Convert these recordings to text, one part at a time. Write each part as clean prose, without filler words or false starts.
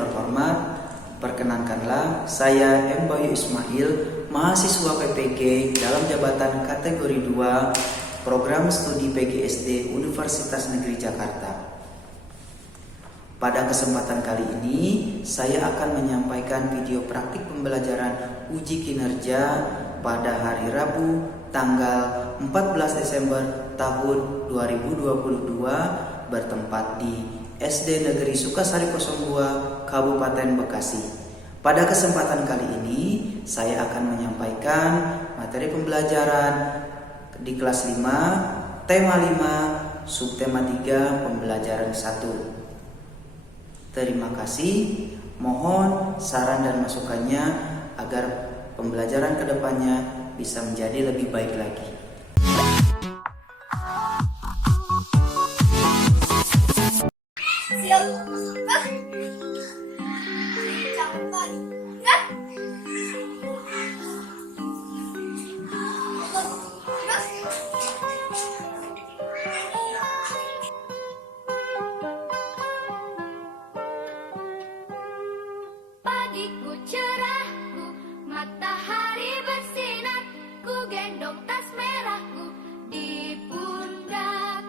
terhormat, perkenankanlah saya M. Bayu Ismail, mahasiswa PPG dalam jabatan kategori 2 Program Studi PGSD Universitas Negeri Jakarta. Pada kesempatan kali ini, saya akan menyampaikan video praktik pembelajaran uji kinerja pada hari Rabu tanggal 14 Desember tahun 2022 bertempat di SD Negeri Sukasari 02, Kabupaten Bekasi. Pada kesempatan kali ini, saya akan menyampaikan materi pembelajaran di kelas 5, tema 5, subtema 3, pembelajaran 1. Terima kasih. Mohon saran dan masukannya agar pembelajaran kedepannya bisa menjadi lebih baik lagi. Pagiku cerahku, matahari bersinar, ku gendong tas merahku di pundak.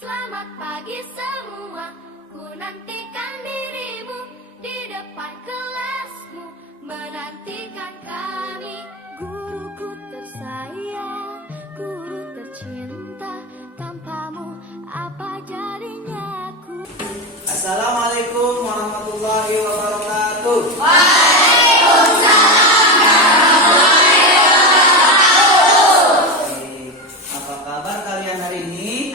Selamat pagi semua, ku nantikan dirimu di depan kelasmu, menantikan kami. Guruku tersayang, guru tercinta, tanpamu apa jadinya aku. Assalamualaikum warahmatullahi wabarakatuh. Apa kabar kalian hari ini?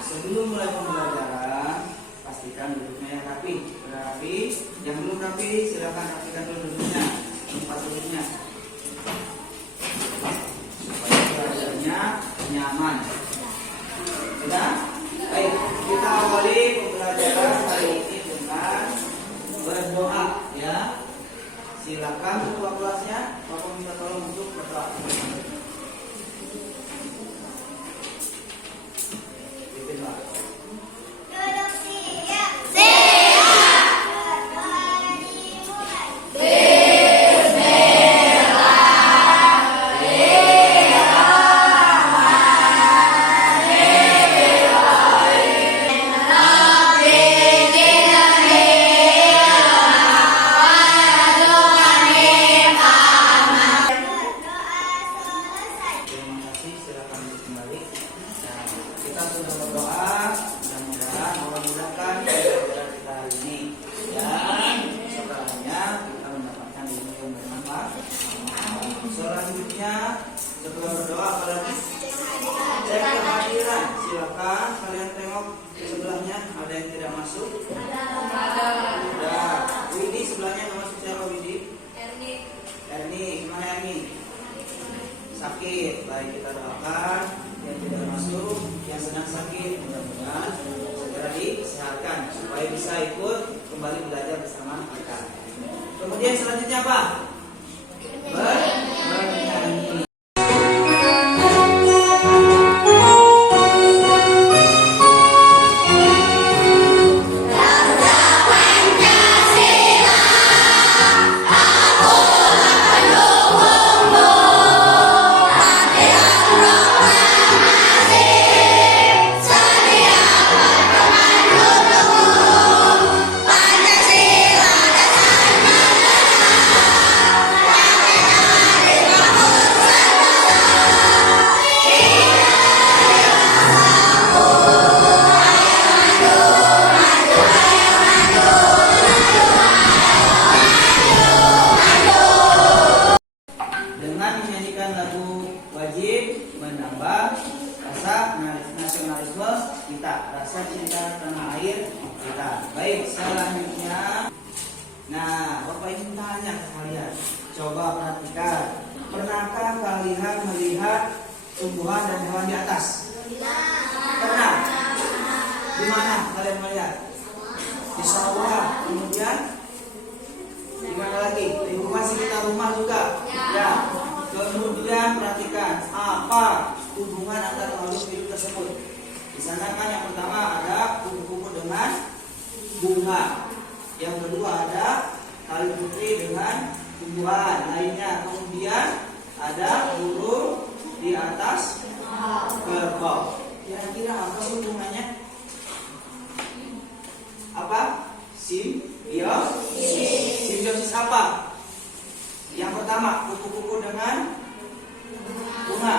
Sebelum mulai pembelajaran, pastikan duduknya yang rapi. Sudah rapi? Yang belum rapi, silakan rapikan dulu duduknya. Tempat duduknya. Supaya belajarnya nyaman. Sudah? Baik, kita awali pembelajaran hari ini dengan berdoa, ya. Silakan ketua kelasnya, Bapak minta tolong untuk berdoa. Kita sudah berdoa, mudah-mudahan Allah mudahkan pembelajaran kita hari ini, dan setelahnya kita mendapatkan ilmu yang bermanfaat. Selanjutnya, setelah berdoa, apalagi cek kehadiran. Silakan kalian tengok di sebelahnya, ada yang tidak masuk? Ada. Widi sebelahnya nggak masuk, siapa Widi? Erni, gimana Erni? Sakit. Baik, kita doakan yang tidak masuk, yang sedang sakit, mudah-mudahan segera disehatkan supaya bisa ikut kembali belajar bersama kita. Kemudian selanjutnya apa? Bernyanyi. Menambah rasa nasionalisme kita, rasa cinta tanah air kita. Baik, selanjutnya, nah Bapak ingin tanya ke kalian, coba perhatikan, pernahkah kalian melihat tumbuhan dan hewan di atas? Pernah? Di mana kalian melihat? Di sawah, kemudian di mana lagi? Di lingkungan sekitar rumah juga. Ya. Kemudian perhatikan apa hubungan antara makhluk hidup tersebut. Di sana kan yang pertama ada kupu-kupu dengan bunga. Yang kedua ada tali putri dengan tumbuhan lainnya. Kemudian ada burung di atas kerbau. Kira-kira apa hubungannya? Apa? Simbiosis apa? Yang pertama kupu-kupu dengan bunga.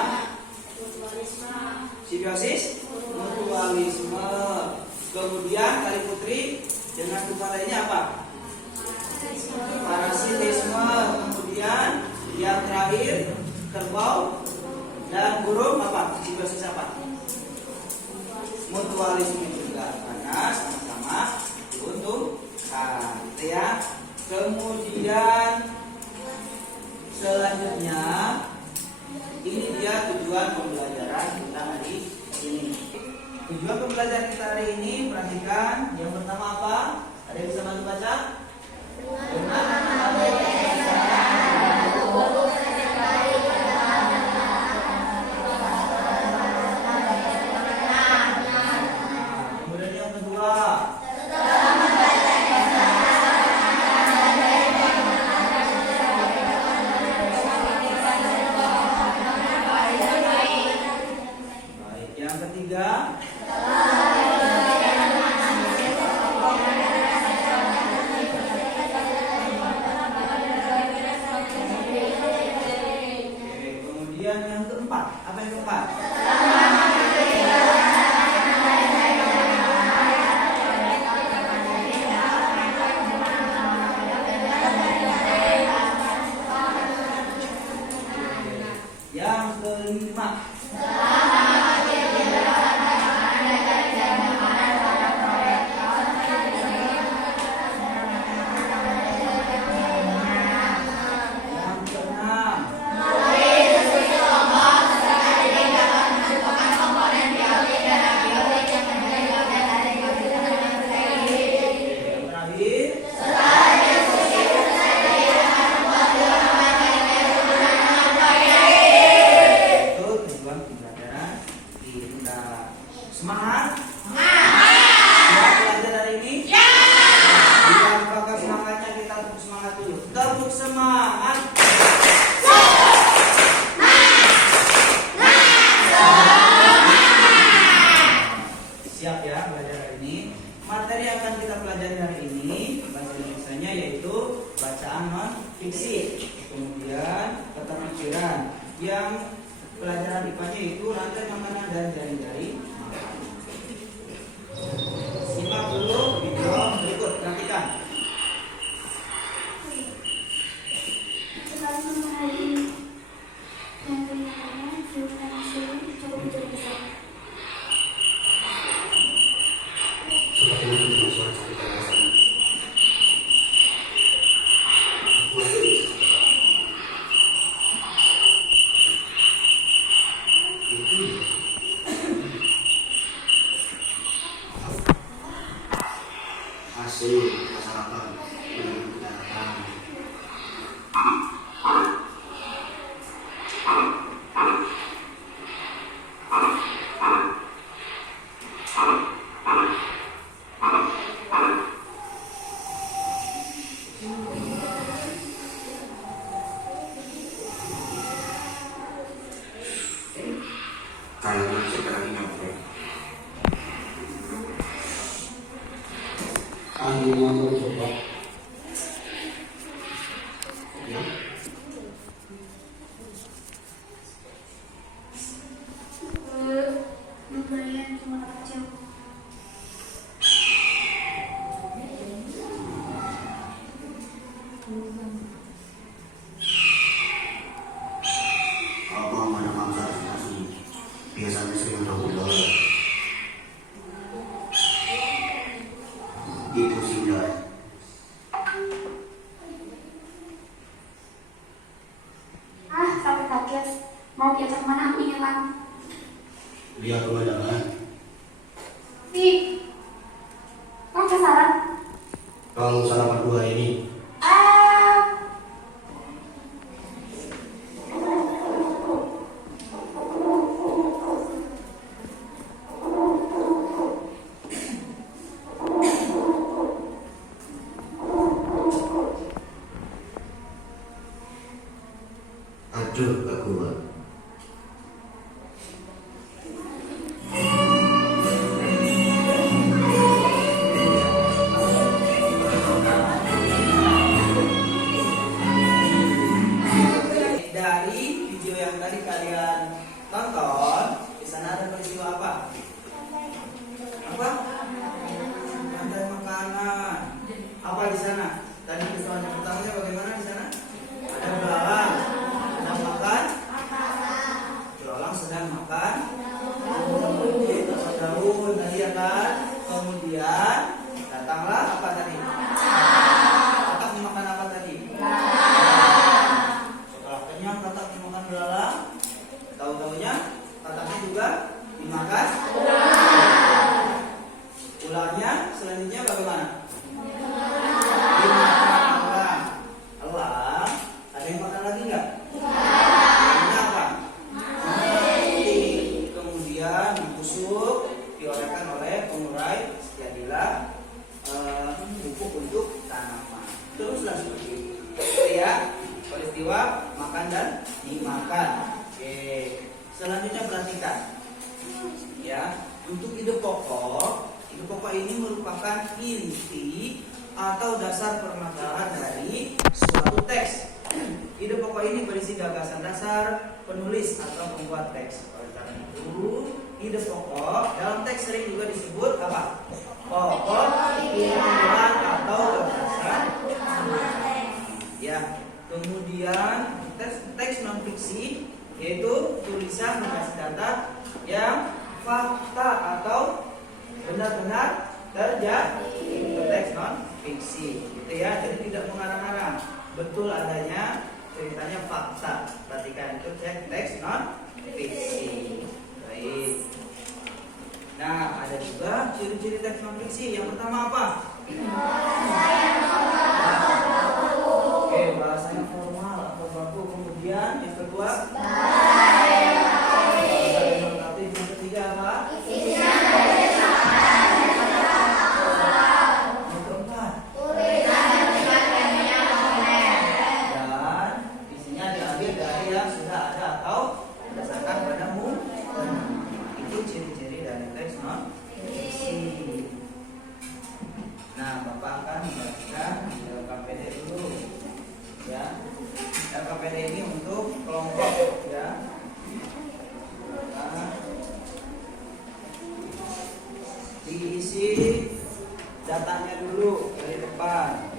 Simbiosis mutualisme. Kemudian tali putri dengan tumbuhan lainnya apa? Parasitisme. Kemudian yang terakhir kerbau dan burung apa? Simbiosis apa? Mutualisme juga, karena sama-sama diuntungkan, ya. Kemudian selanjutnya ini dia tujuan pembelajaran kita hari ini. Tujuan pembelajaran kita hari ini, perhatikan. Yang pertama apa? Ada yang bisa bantu baca? Kemudian yang kedua, baik. Yang ketiga, kemudian yang keempat, apa yang keempat? Yang kelima. Yang keenam. Yang terakhir. Itu tujuan pembelajaran kita. Semangat? Siap belajar hari ini? Biar apakah semangatnya, kita tepuk semangat dulu. Tepuk semangat. Siap ya belajar hari ini. Materi yang akan kita pelajari hari ini bahasa Indonesianya yaitu bacaan non fiksi. Kemudian keterpikiran. Yang pelajaran IPA-nya itu rantai makanan dan jari-jari makan. Simak dulu video berikut, perhatikan. Sekali hari ini yang kelihatannya jumlah hasilnya cukup besar. Seperti itu dengan suara sakit terasa. Aku lagi bisa sakit. Itu ya. Asik, masyarakat dengan kesehatan. Kayaknya sekarang nyampe. Anginnya coba. Ya. Lumayan cuma kecil. Apa mana mangsa nasi? Biasanya sering ada ular. Itu sih ular. Sampai kaget. Mau diajak kemana nih kan? Lihat pemandangan. Ih, kamu ada saran? Kamu sarapan dua ini. Ada peristiwa apa? Apa? Rantai makanan. Apa di sana? Tadi peristiwanya pertamanya bagaimana di sana? Ada belalang sedang makan. Belalang sedang makan. Daun tadi ya kan. Kemudian datanglah apa tadi? Katak dimakan apa tadi? Setelah kenyang katak dimakan belalang. Tahu-tahunya kataknya juga dimakan. Ularnya selanjutnya bagaimana? Dimakan elang. Elang ada yang makan lagi nggak? Ini apa? Kemudian dibusuk, dioleskan oleh pengurai, jadilah pupuk untuk tanaman. Teruslah seperti itu. Ya, peristiwa makan dan dimakan. Oke. Selanjutnya perhatikan. Ya, untuk ide pokok ini merupakan inti atau dasar permasalahan dari suatu teks. Ide pokok ini berisi gagasan dasar penulis atau pembuat teks. Oleh karena itu, ide pokok dalam teks sering juga disebut apa? Pokok pikiran atau gagasan. Ya, kemudian teks non fiksi yaitu tulisan berbasis data yang fakta atau benar-benar terjadi. Teks non fiksi, gitu ya. Jadi tidak mengarang-arang, betul adanya ceritanya fakta. Perhatikan itu teks non fiksi. Baik. Nah, ada juga ciri-ciri teks non fiksi. Yang pertama apa? Oke, bahasanya formal atau baku. Kemudian yang kedua, yang ketiga apa? Yang keempat, dan isinya diambil dari yang sudah ada atau berdasarkan pada umum. Itu ciri-ciri dari teks non fiksi. Nah, Bapak akan membagikan LKPD dulu, ya. LKPD ini untuk kelompok, ya. Nah, diisi datanya dulu dari depan.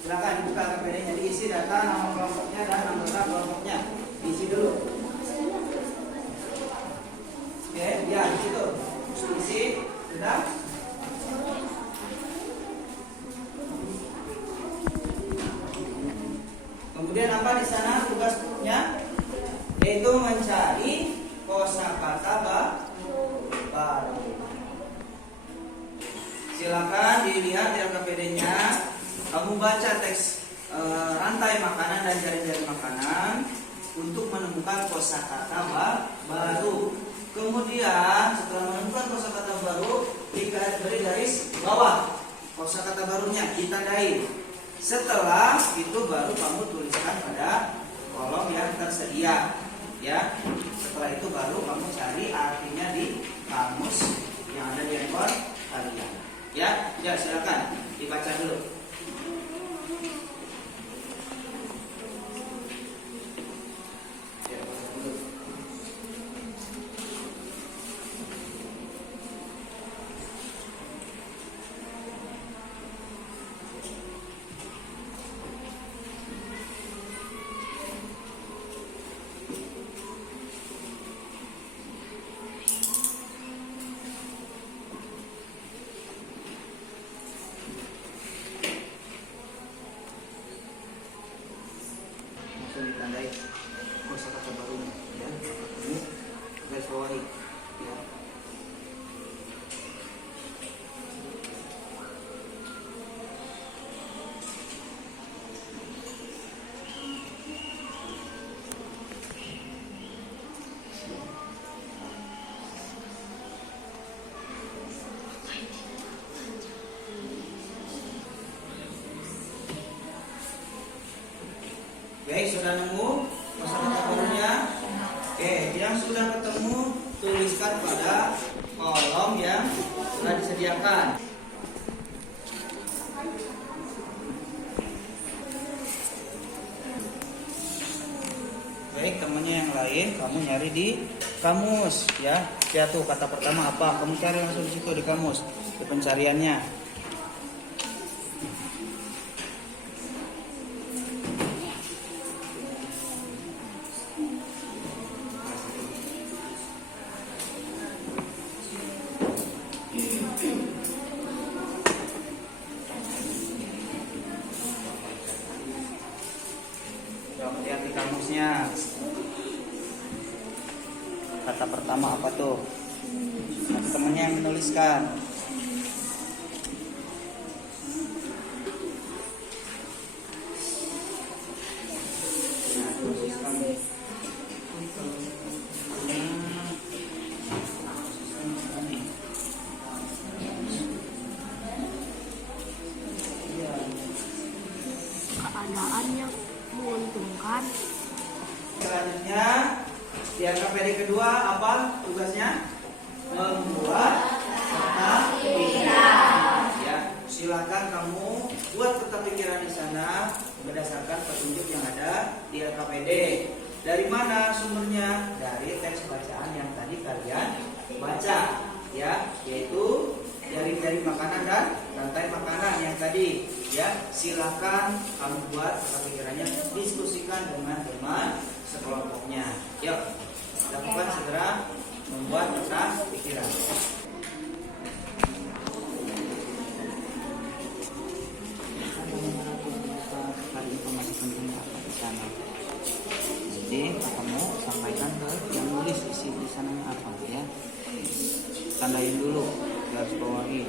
Silakan dibuka LKPD-nya, diisi data nama kelompoknya dan anggota kelompoknya. Diisi dulu. Oke, ya di situ. Diisi, sudah. Kemudian apa di sana tugasnya? Yaitu mencari kosakata baru. Silakan dilihat di LKPD-nya. Kamu baca teks rantai makanan dan jari-jari makanan untuk menemukan kosakata baru. Kemudian setelah menemukan kosakata baru, beri garis bawah kosakata barunya, ditandai. Setelah itu baru kamu tuliskan pada kolom yang tersedia, ya. Setelah itu baru kamu cari artinya di kamus yang ada di handphone kalian, ya. Ya, silakan dibaca dulu. Ditandai kosakata barunya, ya. Ini garis bawahi, ya. Oke, sudah nemu kosakata barunya? Oke, yang sudah ketemu tuliskan pada kolom yang sudah disediakan. silakan. Baik, temannya yang lain kamu nyari di kamus ya. Ya tuh kata pertama apa? Kamu cari langsung di situ di kamus, di pencariannya. Coba lihat di kamusnya. Kata pertama apa tuh? Temennya yang menuliskan. Nah, tuliskan. Keadaan yang menguntungkan. Selanjutnya di KPD kedua apa tugasnya? Membuat peta pikiran. Ya, silakan kamu buat peta pikiran di sana berdasarkan petunjuk yang ada di LKPD. Dari mana sumbernya? Dari teks bacaan yang tadi kalian baca, ya, yaitu jaring-jaring makanan dan rantai makanan yang tadi. Ya, silakan kamu buat peta pikirannya, diskusikan dengan teman sekelompoknya. Yuk, lakukan segera membuat peta pikiran. Cari informasi penting apa di sana. Jadi kamu sampaikan ke yang nulis isi tulisannya apa ya. Tandain dulu, garis bawahi.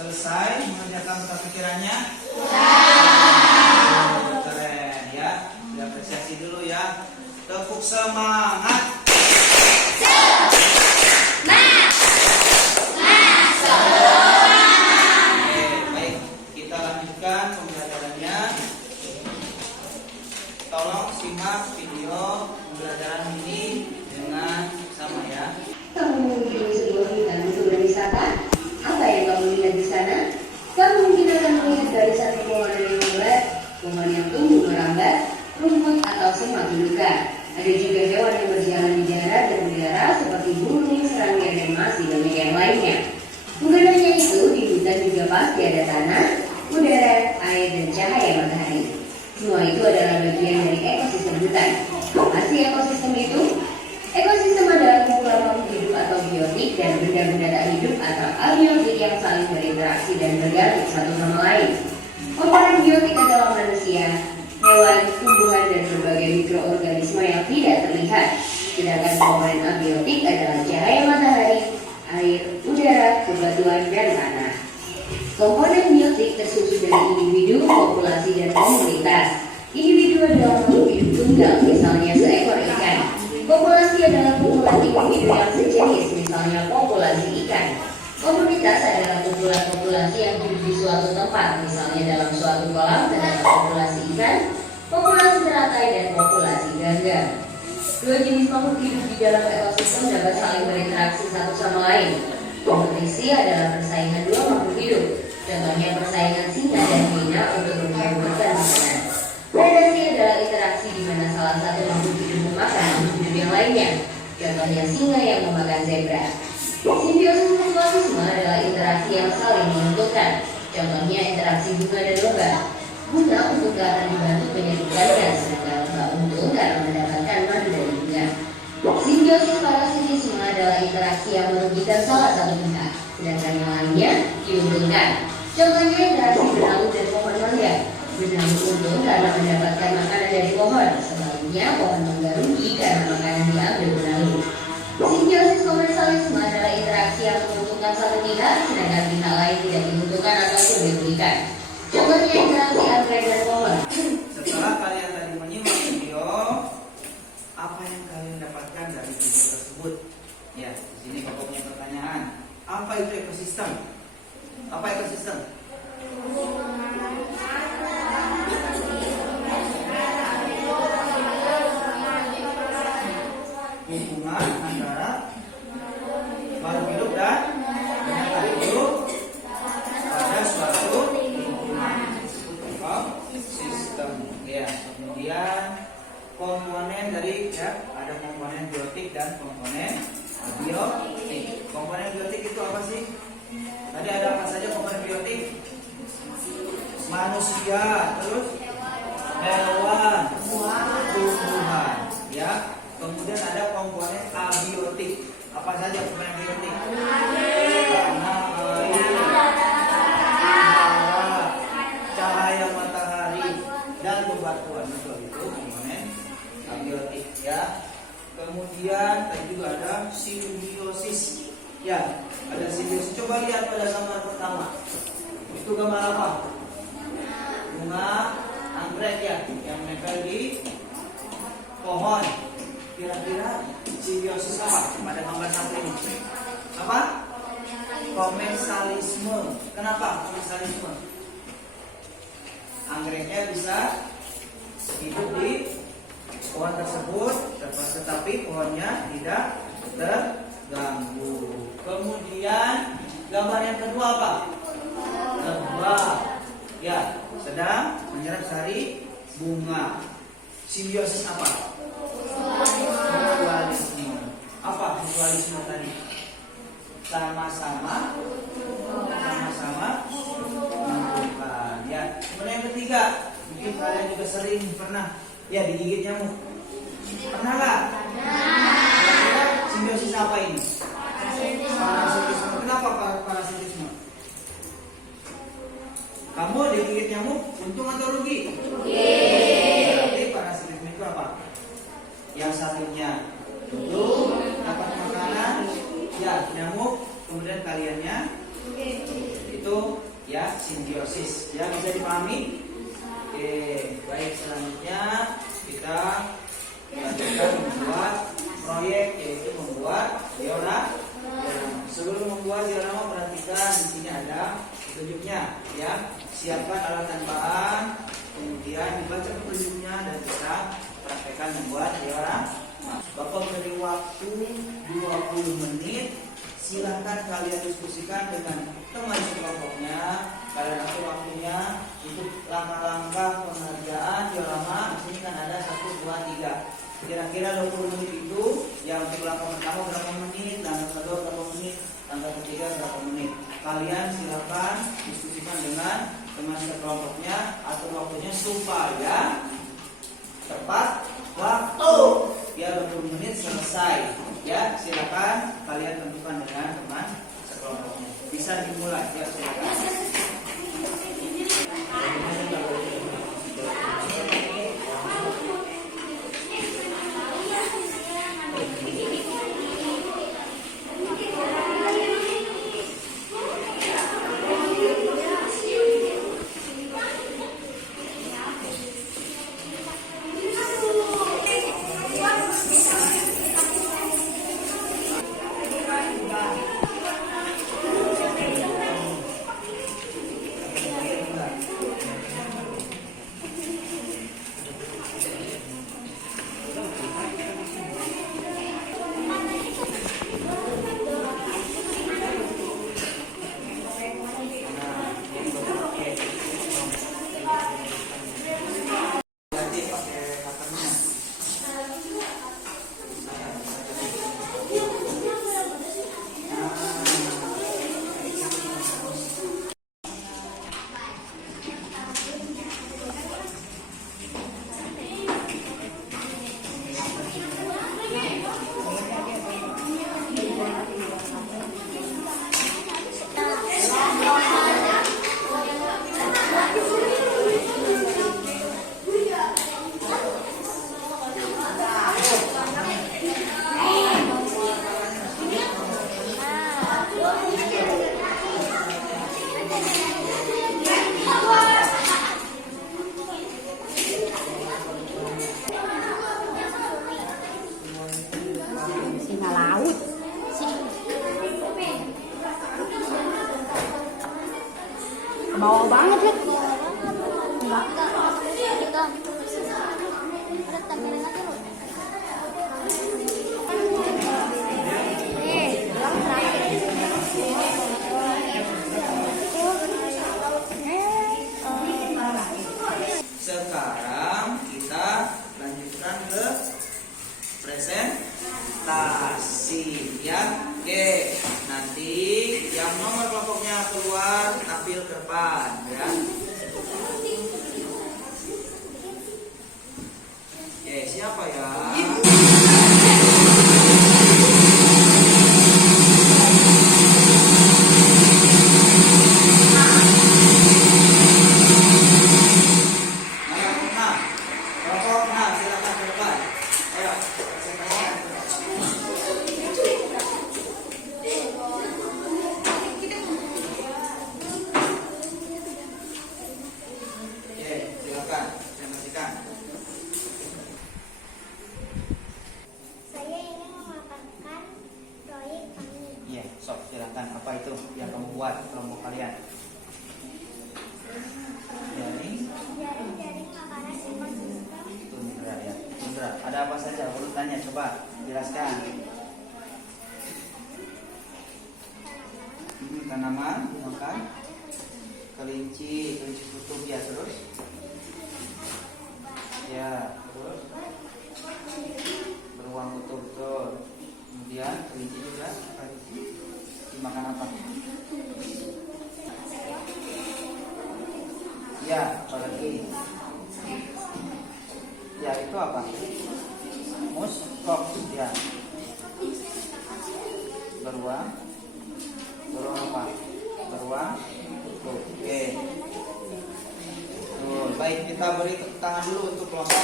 Selesai mengerjakan peta pikirannya? Keren ya. Diapresiasi dulu ya. Tepuk semangat. Oke, baik. Kita lanjutkan pembelajarannya. Tolong simak video pembelajaran ini dengan sama ya. Kamu mengunjungi sebuah hutan untuk berwisata? Apa yang kamu lihat di sana? Kamu mungkin akan melihat barisan pepohonan yang lebat, pohon yang tumbuh merambat, rumput atau semak belukar. Ada juga hewan yang berjalan di darat dan udara seperti burung, serangga, dan masih banyak yang lainnya. Bukan hanya itu, di hutan juga pasti ada tanah, udara, air, dan cahaya matahari. Semua itu adalah bagian dari ekosistem hutan. Apa sih ekosistem itu? Ekosistem adalah kumpulan makhluk hidup atau biotik dan benda-benda tak hidup atau abiotik yang saling berinteraksi dan bergantung satu sama lain. Komponen biotik adalah manusia, hewan, tumbuhan, dan berbagai mikroorganisme yang tidak terlihat. Sedangkan komponen abiotik adalah cahaya matahari, air, udara, bebatuan, dan tanah. Komponen biotik tersusun dari individu, populasi, dan komunitas. Individu adalah makhluk hidup tunggal, misalnya seekor ikan. Populasi adalah kumpulan individu yang sejenis, misalnya populasi ikan. Komunitas adalah kumpulan populasi yang hidup di suatu tempat, misalnya dalam suatu kolam terdapat populasi ikan, populasi teratai, dan populasi gangga. Dua jenis makhluk hidup di dalam ekosistem dapat saling berinteraksi satu sama lain. Kompetisi adalah persaingan dua makhluk hidup. Contohnya persaingan singa dan hiena untuk memperebutkan makanan. Predasi adalah interaksi di mana salah satu makhluk hidup memakan makhluk hidup yang lainnya. Contohnya singa yang memakan zebra. Simbiosis mutualisme adalah interaksi yang saling menguntungkan. Contohnya interaksi bunga dan lebah. Bunga untuk akan dibantu menyedihkannya, sedangkan lebah untung karena mendapatkan madu dari bunga. Simbiosis parasitisme adalah interaksi yang merugikan salah satu pihak, sedangkan yang lainnya diuntungkan. Contohnya interaksi benalu dan pohon mangga. Benalu untung karena mendapatkan makanan dari pohon, sebaliknya pohon mangga rugi karena makanan diambil benalu. Simbiosis komersialisme adalah interaksi yang menguntungkan satu pihak, sedangkan pihak lain tidak diuntungkan ataupun dirugikan. Contohnya interaksi anggrek dan pohon. Setelah kalian tadi menyimak video, apa yang kalian dapatkan dari video tersebut? Ya, di sini Bapak punya pertanyaan. Apa itu ekosistem? Apa ekosistem? Hubungan antara makhluk hidup dan binatang hidup pada suatu ekosistem. Ya, kemudian komponen dari ada komponen biotik dan komponen abiotik. Komponen biotik itu apa sih? Tadi ada apa saja komponen biotik? Manusia, terus hewan, tumbuhan, ya. Kemudian ada komponen abiotik. Apa saja komponen abiotik? Tanah, air, udara, cahaya matahari, dan bebatuan. Itu komponen abiotik, ya. Kemudian tadi juga ada simbiosis. Ya, ada simbiosis. Coba lihat pada gambar pertama. Itu gambar apa? Bunga anggrek ya, yang menempel di pohon. Kira-kira simbiosis apa pada gambar satu ini? Apa? Komensalisme. Kenapa komensalisme? Anggreknya bisa hidup di pohon tersebut, tetapi pohonnya tidak terganggu. Kemudian gambar yang kedua apa? Lebah. Ya, sedang menyerap sari bunga. Simbiosis apa? Mutualisme. Apa mutualisme tadi? Sama-sama menguntungkan. Ya. Kemudian yang ketiga, mungkin kalian juga sering pernah ya digigit nyamuk. Pernah nggak? Kira-kira simbiosis apa ini? Parasitisme. Kenapa parasitisme? Kamu digigit nyamuk, untung atau rugi? Berarti parasitisme itu apa? Yang satunya dulu dapat makanan, ya nyamuk, kemudian kaliannya itu ya simbiosis. Ya, bisa dipahami? Oke, baik, selanjutnya kita lanjutkan membuat proyek, yaitu membuat diorama. Sebelum membuat diorama, perhatikan di sini ada petunjuknya, ya. Siapkan alat dan bahan, kemudian dibaca petunjuknya dan kita praktekkan membuat diorama. Bapak beri waktu 20 menit. Silahkan kalian diskusikan dengan teman sekelompoknya. Kalian atur waktunya untuk langkah-langkah pengerjaan diorama. Di sini kan ada 1, 2, 3. Kira-kira 20 menit itu yang untuk langkah pertama berapa menit, langkah kedua berapa menit, langkah ketiga berapa menit. Kalian silakan diskusikan dengan teman sekelompoknya, atur waktunya supaya tepat waktu. Ya, 20 menit selesai. Ya, silakan kalian tentukan dengan teman sekelompoknya. Bisa dimulai, ya silakan. Bawah banget lu. Enggak. Ada tampilin aja lu. Bilang terakhir. Sekarang kita lanjutkan ke presentasi ya. Oke, nanti yang nomor kelompoknya keluar tampil ke depan ya. Oke, siapa ya? Silakan ke depan. Ayo, presentasikan. Oke, silakan presentasikan. Saya ingin memaparkan proyek kami. Iya, sok silakan. Apa itu yang kamu buat kelompok kalian? Jaring makanan ekosistem. Tundra ya. Tundra. Ada apa saja urutannya? Coba jelaskan. Tanaman dimakan. Kelinci kutub ya, terus? Ya, terus? Beruang kutub betul. Kemudian kelinci juga dimakan apa? Ya, apalagi? Ya, itu apa? Mus, kok, ya. Beruang. Beruang apa? Beruang. Oke. Tuh, baik, kita beri tepuk tangan dulu untuk kelompok.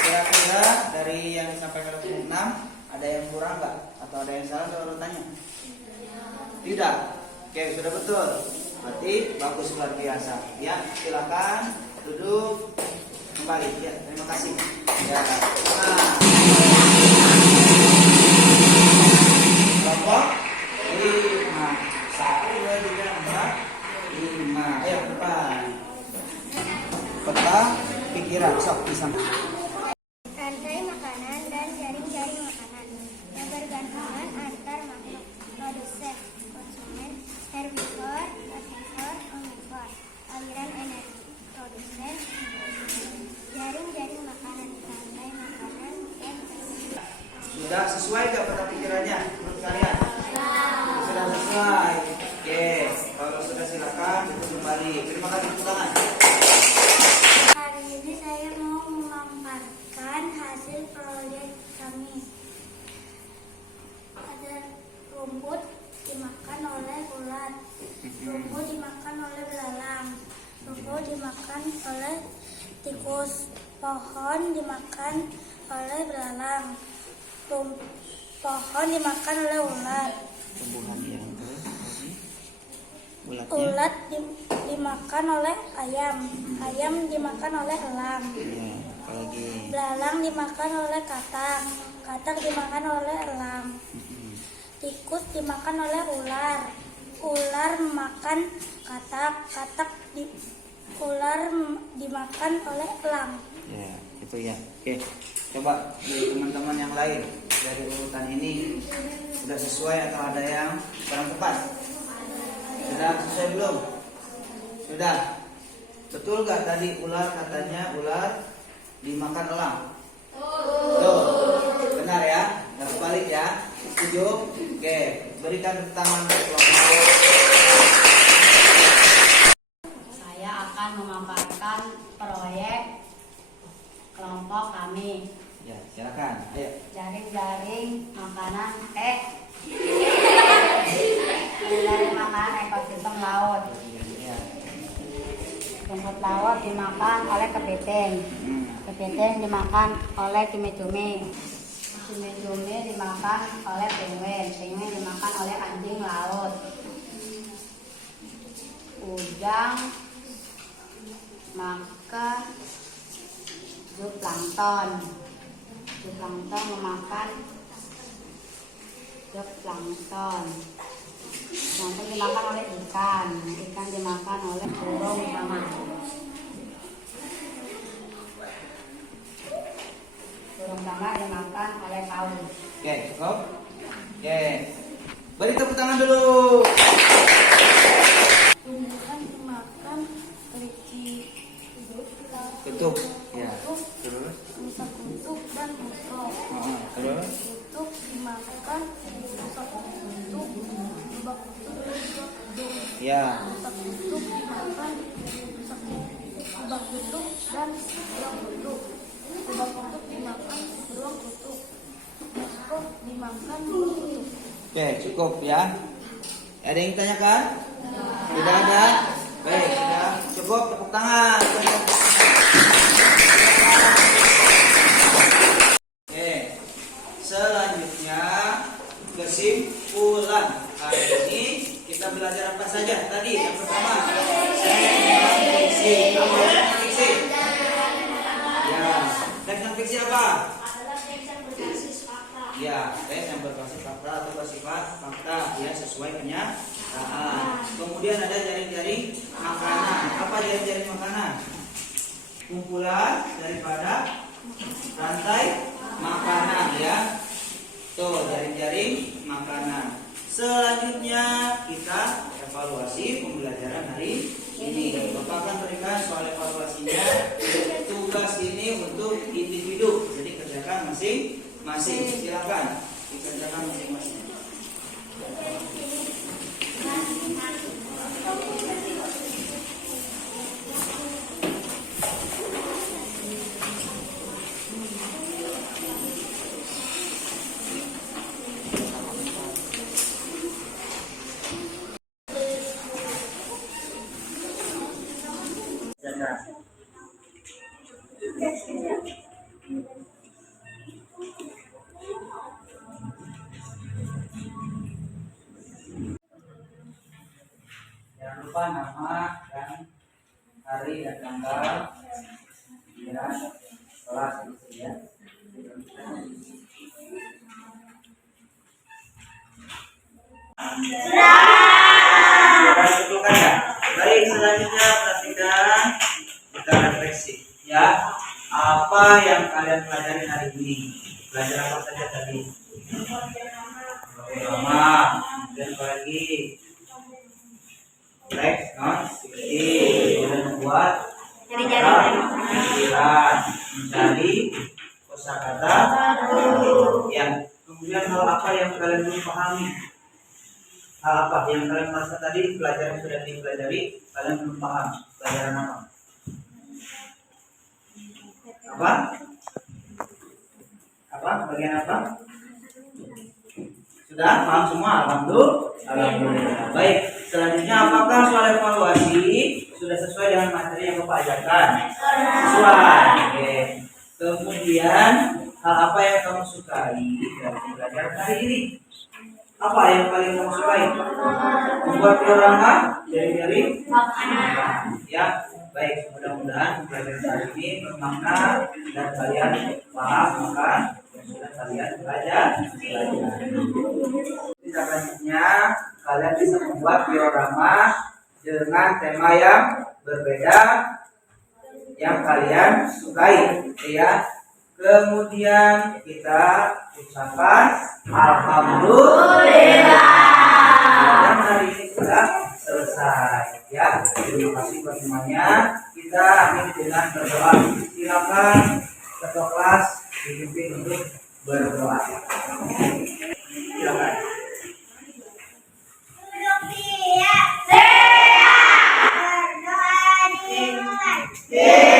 Kira-kira dari yang disampaikan oleh 6 ada yang kurang nggak? Atau ada yang salah atau urutannya? Tidak. Oke, sudah betul. Berarti bagus, luar biasa. Ya, silakan duduk kembali. Ya, terima kasih. Ya. Kelompok 5. 1, 2, 3, 4, 5. Ayo ke depan. Peta pikiran sok pisang. Rantai makanan dan jaring-jaring makanan yang bergantungan antar makhluk, produsen, konsumen, herbivor, karnivor, omnivor, aliran energi, produsen, jaring-jaring makanan, rantai makanan, dan Sudah sesuai gak peta pikirannya menurut kalian? Sudah sesuai. Oke, kalau sudah silakan duduk kembali. Terima kasih tepuk tangan. Hari ini saya mau memaparkan hasil proyek kami. Ada rumput dimakan oleh ulat, rumput dimakan oleh belalang, rumput dimakan oleh tikus, pohon dimakan oleh belalang, pohon dimakan oleh ulat, Tumbuhan yang ulat dimakan oleh ayam, ayam dimakan oleh elang, Ya, apalagi. belalang dimakan oleh katak, katak dimakan oleh elang, tikus dimakan oleh ular, ular makan katak, ular dimakan oleh elang. Ya, itu ya. Oke, coba dari teman-teman yang lain dari urutan ini sudah sesuai atau ada yang kurang tepat? Sudah sesuai belum? Sudah. Betul gak tadi ular katanya ular dimakan elang? Betul. Benar ya? Nggak kebalik ya? Setuju? Oke, berikan tepuk tangan untuk kelompok. Saya akan memaparkan proyek kelompok kami. Ya, silakan. Ayo. Jaring-jaring makanan jaring makanan ekosistem laut. Ya. Rumput laut dimakan oleh kepiting. Kepiting dimakan oleh cumi-cumi. Cumi-cumi dimakan oleh penguin. Penguin dimakan oleh anjing laut. Ujang makan zooplankton. Zooplankton memakan zooplankton. Jantung dimakan oleh ikan. Ikan dimakan oleh burung sama. Burung sama dimakan oleh paus. Oke, cukup. Oke. Beri tepuk tangan dulu. Tumbuhan dimakan kelinci, Tutup. Ya. Terus. rusa kutub dan usok. Terus. Kutub dimakan rusa kutub, lebah kutub dan kutub. Ya. Rusa kutub dimakan lebah kutub dan beruang kutub. Lebah kutub dimakan beruang kutub. Usok dimakan beruang kutub. Oke, cukup ya. Ada yang ditanyakan? Tidak ada? Baik, sudah cukup. Tepuk tangan. Oke, selanjutnya kesimpulan. Hari ini kita belajar apa saja? Tadi yang pertama, fiksi. Apa yang fiksi? Ya, teks non fiksi apa? Ya, teks yang berbasis fakta atau bersifat fakta ya sesuai kenyataan. Kemudian ada jaring-jaring makanan. Apa jaring-jaring makanan? Kumpulan daripada rantai makanan ya. Tuh, jaring-jaring makanan. Selanjutnya kita evaluasi pembelajaran hari ini. Bapak akan berikan soal evaluasinya. Tugas ini untuk individu. Jadi kerjakan masing-masing. Silakan dikerjakan masing-masing. Jangan lupa nama dan hari dan tanggal ya kelas gitu ya. Sudah ditentukan ya. Baik, selanjutnya perhatikan kita refleksi ya. Apa yang kalian pelajari hari ini? Belajar apa saja tadi? Pertama, kemudian apa lagi? Teks non fiksi, kemudian membuat pikiran, mencari kosakata yang kemudian hal apa yang kalian belum pahami, hal apa yang kalian merasa tadi pelajaran sudah dipelajari kalian belum paham, pelajaran apa bagian apa sudah paham semua? Alhamdulillah. Baik, selanjutnya apakah soal evaluasi sudah sesuai dengan materi yang Bapak ajarkan? Sesuai. Oke. Kemudian hal apa yang kamu sukai dari pelajaran hari ini? Apa yang paling kamu sukai? Membuat diorama dari ya. Baik, mudah-mudahan pelajaran hari ini bermakna dan kalian paham maka sudah kalian belajar. Selanjutnya kalian bisa membuat diorama dengan tema yang berbeda yang kalian sukai ya. Kemudian kita ucapkan alhamdulillah. Dan hari ini sudah selesai ya. Terima kasih buat semuanya. Kita akhiri dengan berdoa. Silakan ketua kelas dipimpin untuk berdoa. Silakan. Sering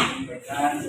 menyampaikan